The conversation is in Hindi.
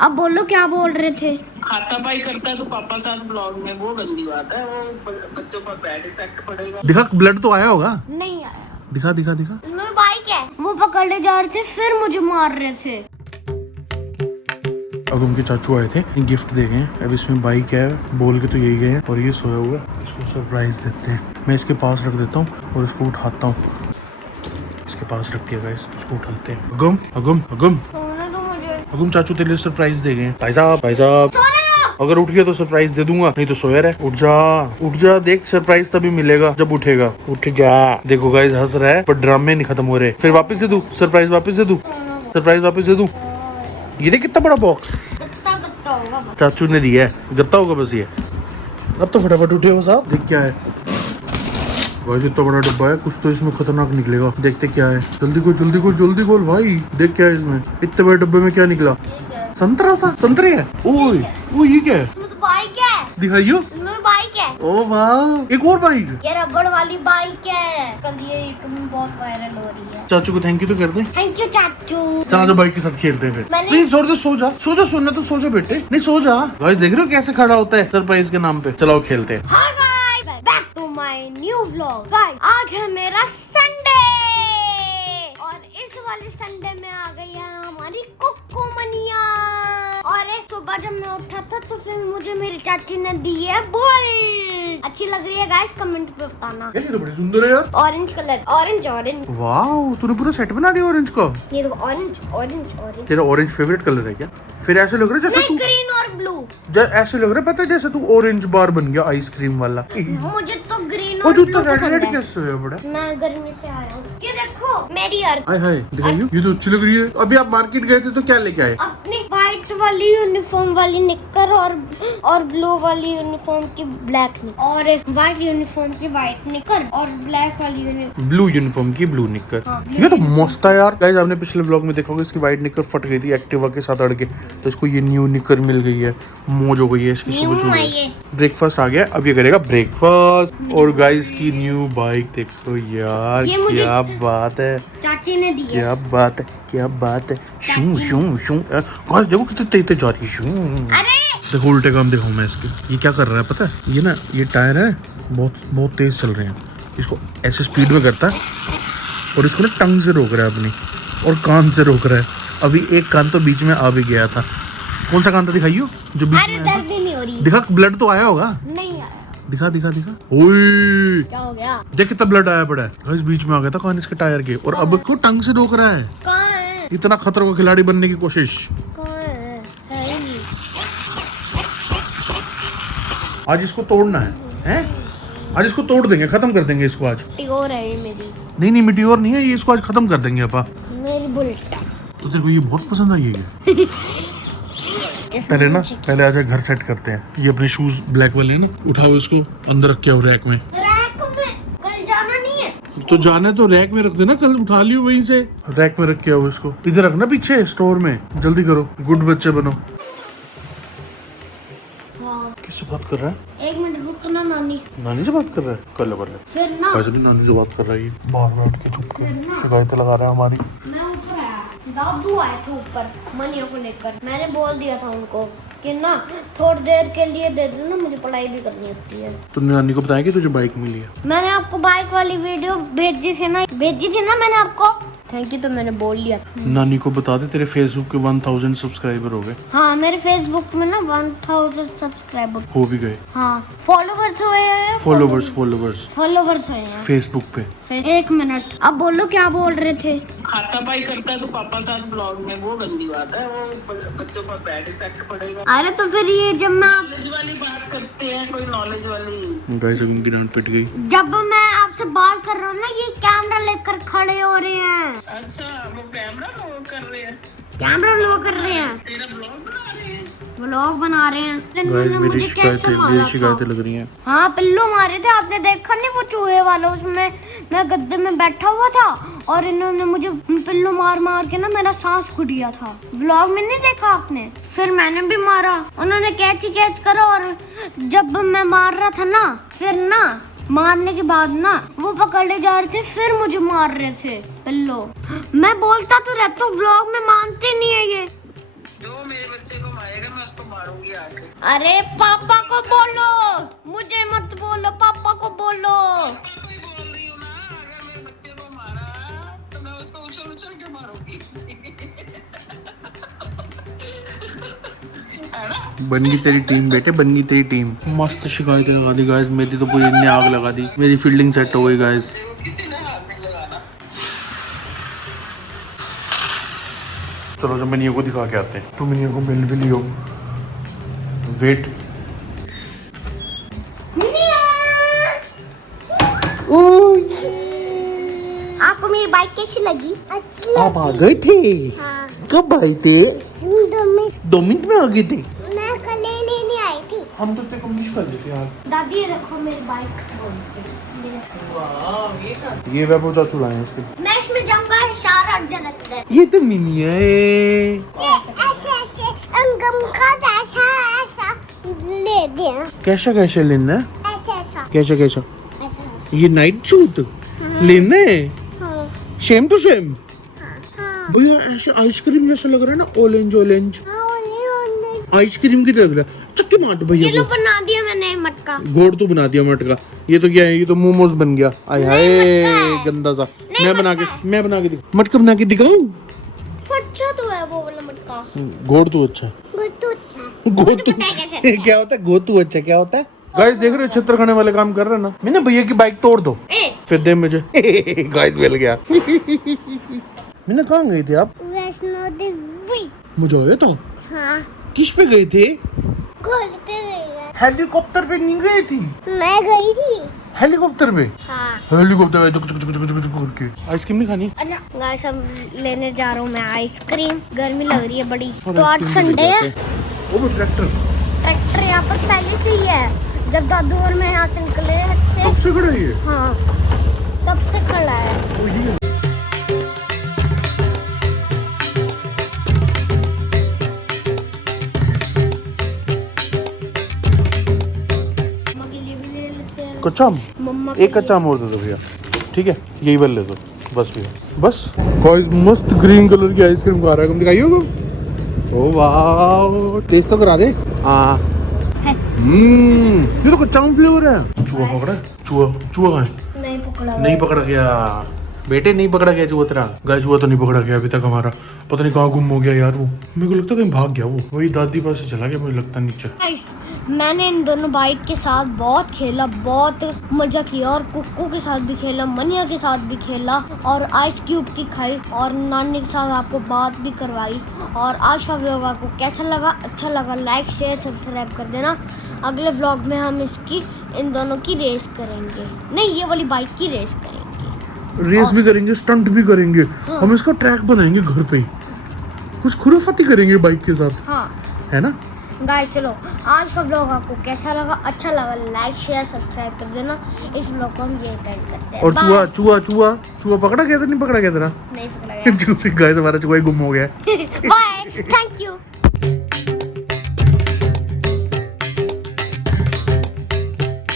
अब बोलो क्या बोल रहे थे। हाथापाई करता है तो पापा साथ ब्लॉग में, वो गंदी बात है, वो बच्चों पर बैड इफेक्ट पड़ेगा। दिखा ब्लड तो आया होगा। नहीं आया। दिखा दिखा दिखा। इसमें बाइक है, वो पकड़ने जा रहे थे फिर मुझे मार रहे थे। अब उनके चाचू आए थे, गिफ्ट दे गए। अब इसमें बाइक है, बोल के तो यही गए हैं। और ये सोया हुआ, इसको सरप्राइज देते हैं। मैं इसके पास रख देता हूँ और इसको उठाता हूँ। इसके पास रख दिया गाइस, इसको उठाते हैं। अगम अगम अगम सोने दो मुझे। अगम, चाचू तेरे लिए सरप्राइज दे गए। भाई साहब भाई साहब, अगर उठ गया तो सरप्राइज दे दूंगा, नहीं तो सोया रहे। उठ जा, देख सरप्राइज तभी मिलेगा जब उठेगा। उठ जा। देखो गाइस हंस रहा है पर ड्रामे नहीं खत्म हो रहे। फिर वापस दे दूं सरप्राइज, वापस दे दूं सरप्राइज, वापस दे दूं। ये देख कितना बड़ा बॉक्स गत्ता होगा बस। चाचू ने दिया है, गत्ता होगा बस ये। अब तो फटाफट उठे हो साहब। देख क्या है भाई, इतना बड़ा डब्बा है, कुछ तो इसमें खतरनाक निकलेगा। देखते क्या है। जल्दी खोल जल्दी खोल जल्दी खोल भाई, देख क्या है इसमें। इतने बड़े डब्बे में क्या निकला? संतरा सा, संतरे है। ओए ओ ये क्या है? इसमें तो बाइक है। दिखाइयो। इसमें बाइक है। ओ वाह, एक और बाइक। ये रबड़ वाली बाइक है। कल ये यूट्यूब में बहुत वायरल हो रही है। चाचू को थैंक यू तो कर दे। थैंक यू चाचू। चला जो बाइक के साथ खेलते हैं फिर। मैंने- नहीं छोड़ दे, सो जा सो जा, सोना तो सो जा बेटे। नहीं सो जा भाई, देख रहे हो कैसे खड़ा होता है सरप्राइज के नाम पे। चलाओ खेलते हैं। Hi guys, back to my new vlog. Guys आज है मेरा संडे और इस वाले संडे में आ गई है हमारी कुक्कू मनिया। और एक सुबह जब मैं उठा था तो फिर मुझे मेरी चाची ने दी है बॉल। अच्छी लग रही है गाइस, कमेंट पे बताना। ये तो बड़ी सुंदर है यार। Orange colour, orange orange. वाह, तूने पूरा सेट बना दिया ऑरेंज का। ये देखो ऑरेंज ऑरेंज ऑरेंज। तेरा ऑरेंज फेवरेट कलर है क्या? फिर ऐसे लग रहा है जैसे नहीं, तू, ग्रीन और ब्लू। ऐसे लग रहा है पता है जैसे तू ऑरेंज बार बन गया आइसक्रीम वाला। मुझे तो ग्रीन और और तू ब्लू तो रेड पसंद रेड है। कैसे है बड़ा? मैं गर्मी से आया हूँ। ये देखो मेरी अर्थ। हाय हाय दिखाइयो, ये तो अच्छी लग रही है। अभी आप मार्केट गए थे तो क्या लेके आए? अपनी व्हाइट वाली यूनिफॉर्म वाली निक्कर और ब्लू वाली यूनिफॉर्म की ब्लैक निक्कर और व्हाइट यूनिफॉर्म की व्हाइट निक्कर और ब्लैक वाली यूनिफॉर्म। ब्लू यूनिफॉर्म की ब्लू निक्कर। हाँ, ये तो मस्त है यार। गाइस आपने पिछले व्लॉग में देखा होगा, इसकी व्हाइट निक्कर फट गई थी एक्टिवा के साथ अड़ के, तो इसको ये न्यू निक्कर मिल गई है। मौज हो गई है इसकी। सुबह सुबह ब्रेकफास्ट आ गया, अब ये करेगा ब्रेकफास्ट। और गाइस की न्यू बाइक देखो यार, ये मुझे- क्या बात है, चाची ने दी है। क्या बात है, क्या बात है। शू शू शू। गाइस देखो कितनी तेज तेज जा रही है। शू। अरे देखो उल्टे काम देखो मैं इसके। ये क्या कर रहा है पता है? ये ना ये टायर है बहुत तेज चल रहे हैं, इसको ऐसे स्पीड में करता है और इसको ना टंग से रोक रहा है अपनी, और कान से रोक रहा है। अभी एक कान तो बीच में आ भी गया था। कौन सा कान था दिखाइयो जो बीच अरे में आया दर्द ही नहीं हो रही। था? दिखा ब्लड तो आया होगा। नहीं आया। दिखा दिखा दिखा। ओए क्या हो गया? देख कितना ब्लड आया पड़ा है। गाइस बीच में आ गया था कान इसके टायर के, और अब को टंग से रोक रहा है। कहाँ है? इतना खतरों का खिलाड़ी बनने की कोशिश। कहाँ है? है ही नहीं। आज इसको तोड़ना है, हैं? आज इसको तोड़ देंगे, खत्म कर देंगे इसको आज। टिगोर है ये मेरी। नहीं मिट्योर नहीं है ये, इसको आज खत्म कर देंगे अपा। मेरी बुलेट। तो तेरे को ये बहुत पसंद आई है। पहले आजा घर सेट करते हैं। ये अपने शूज ब्लैक वाले ना, उठाओ इसको अंदर रख के आओ रैक में। रैक में कल जाना नहीं है। तो जाना है तो रैक में रख देना, कल उठा लियो वहीं से। रैक में रख के आओ इसको, इधर रखना पीछे स्टोर में। जल्दी करो, गुड बच्चे बनो। हाँ। किससे बात कर रहा है? 1 मिनट रुकना नानी। नानी से बात कर रहा है? कर ले फिर ना वैसे भी नानी से बात कर रहा है ये। बाहर बैठ के चुप कर शिकायतें लगा रहा है हमारी। मैं ऊपर आया, दादू आए थे ऊपर मनिया को लेकर। मैंने बोल दिया था उनको कि ना थोड़ी देर के लिए दे देना, मुझे पढ़ाई भी करनी होती है। तुमने नानी को बताया कि तुझे बाइक मिली है? मैंने आपको बाइक वाली वीडियो भेजी थी ना मैंने आपको। थैंक यू तो मैंने बोल लिया। नानी को बता दे तेरे फेसबुक के 1000 सब्सक्राइबर हो गए। हाँ मेरे फेसबुक में ना 1000 सब्सक्राइबर हो भी गए। हाँ फॉलोवर्स हुए हैं। फॉलोवर्स फॉलोवर्स हुए हैं फेसबुक पे। 1 मिनट, अब बोलो क्या बोल रहे थे। हाथापाई करता है तो पापा साथ ब्लॉग में, वो गंदी बात है, वो बच्चों पर बैड इफेक्ट पड़ेगा। अरे तो फिर ये जब मैं नॉलेज वाली बात करते हैं, कोई नॉलेज वाली। गाइस अब इनकी डांट पिट गई। जब मैं आपसे बात कर रहा हूँ ना, ये कैमरा लेकर खड़े हो रहे हैं। अच्छा वो कैमरा लो कर रहे हैं, कैमरा लो कर रहे हैं, तेरा ब्लॉग बना रहे हैं। व्लॉग बना रहे हैं। गाइस इन्होंने मेरी मुझे कैसे मारा था? शिकायतें लग रही हैं। हाँ पिल्लू मारे थे, आपने देखा नहीं वो चूहे वाला? उसमें मैं गद्दे में बैठा हुआ था और इन्होंने मुझे पिल्लू मार मार के ना मेरा सांस घुट गया था। व्लॉग में नहीं देखा आपने? फिर मैंने भी मारा, उन्होंने कैच करा, और जब मैं मार रहा था ना, फिर ना मारने के बाद ना वो पकड़ने जा रहे थे फिर मुझे मार रहे थे पिल्लो। मैं बोलता तो रहता हूँ, व्लॉग में मानते नहीं है ये। जो मेरे बच्चे को मारूंगी आके। अरे पापा को बोलो, मुझे मत बोलो, पापा को बोलो। पापा को ही बोल रही हूँ ना, अगर मेरे बच्चे को मारा तो मैं उसको उछल उछल के मारूंगी। है ना? बन गई तेरी टीम बेटे, बन गई तेरी टीम। मस्त शिकायतें लगा दी गाइस, मेरी तो पूरी इनने आग लगा दी, मेरी फील्डिंग सेट हो गई गाइस। किसी ने हाथ नहीं लगाना। चलो जब मिनियो को दिखा के आते हैं। तो मिनियो को मिल भी लियो। वेट। आपको मेरी बाइक कैसी लगी? अच्छी आप आ गए थे? हाँ। कब आए थे? 2 मिनट में आ गए थे। मैं कल लेने आई थी। हम तो तेरे को मिस कर देते यार। दादी ये देखो मेरी बाइक। ये वैभव चाचू लाए हैं उसके। मैं इसमें जाऊंगा इशारा जलते। ये तो मिनिया है। ये ऐसे अंगम का ऐसा ले दे। कैसा कैसा लेना है? ऐसा कैसा कैसा? ऐसा। ये नाइट सूट लेना है? हाँ सेम टू सेम। हाँ। भैया ऐसे आइसक्रीम जैसा लग रहा है ना, ऑरेंज ऑरेंज आइसक्रीम की तरह लग रहा है। चक्के मार दो ये भैया लो को। बना दिया मैंने मटका। गोड़ तो बना दिया मटका। ये तो क्या है, ये तो मोमोज बन गया। आय हाय गंदा सा। मैं बना के दिखा, मटका बना के दिखाऊं? अच्छा तो है वो वाला मटका। गोड़ तो अच्छा है। गुट्टू अच्छा। गोतू पता है कैसे क्या होता है? गोतू अच्छा क्या होता है? गाइस देख रहे हो, छत्र खाने वाले काम कर रहे हैं ना। मैंने भैया की बाइक तोड़ दो, ए फिर दे मुझे। गाइस मिल गया। मैंने कहाँ गए थे आप? वैष्णो देवी। मुझे आया था। हाँ किस पे गए थे? खोल पे गई। हेलीकॉप्टर पे नहीं गई थी? मैं गई थी। हेलीकॉप्टर पे? हाँ। हेलीकॉप्टर पे चुक चुक चुक चुक चुक करके। आइसक्रीम नहीं खानी? अच्छा गाइस अब लेने जा रहा हूँ मैं आइसक्रीम। गर्मी लग रही है बड़ी। और तो आज आइसक्रीम भी संडे है। लेके आते हैं। वो ट्रैक्टर ट्रैक्टर यहाँ पर पहले से ही है। जब दादू और मैं यहाँ से निकले थे। कब से खड़ा है ये? हाँ तब से खड़ा है। ओ ये मम्मा के लिए भी ले लेते हैं। कच्चा आम? मम्मा एक कच्चा आम और दे दो भैया। ठीक है यही वाला ले दो बस भैया बस। गाइस मस्त ग्रीन कलर की आइसक्रीम खा रहा है, तुम दिखाइए को। ओ वाह टेस्ट तो करा दे। हाँ ये तो कच्चा आम फ्लेवर है। चूहा पकड़ा? चूहा चूहा कहाँ है? नहीं पकड़ा। नहीं पकड़ा गया बेटे, नहीं पकड़ा गया चूहा तेरा। गाय चूहा तो नहीं पकड़ा गया अभी तक हमारा। पता नहीं कहाँ गुम हो गया यार वो। मेरे को लगता है कहीं भाग गया वो। वही दादी पास से चला गया मुझे लगता नीचे। गाइस मैंने इन दोनों बाइक के साथ बहुत खेला, बहुत मजा किया और कुक्कू के साथ भी खेला, मनिया के साथ भी खेला और आइस क्यूब की खाई और नानी के साथ आपको बात भी करवाई। और आज का व्लॉग आपको कैसा लगा? अच्छा लगा लाइक शेयर सब्सक्राइब कर देना। अगले व्लॉग में हम इसकी इन दोनों की रेस करेंगे। नहीं ये वाली बाइक की रेस करेंगे। रेस भी करेंगे, स्टंट भी करेंगे। हाँ। हम इसका ट्रैक बनाएंगे घर पे, कुछ खुराफाती करेंगे बाइक के साथ। हाँ है ना गाइस चलो आज का ब्लॉग आपको कैसा लगा? अच्छा लगा लाइक शेयर सब्सक्राइब कर देना। इस ब्लॉग को हम ये एंड करते हैं। और चूहा Bye. चूहा चूहा चूहा पकड़ा गया था नहीं पकड़ा गया तेरा? नहीं पकड़ा गया। चूहा गाइस हमारा चूहा ही गुम हो गया। Bye thank you.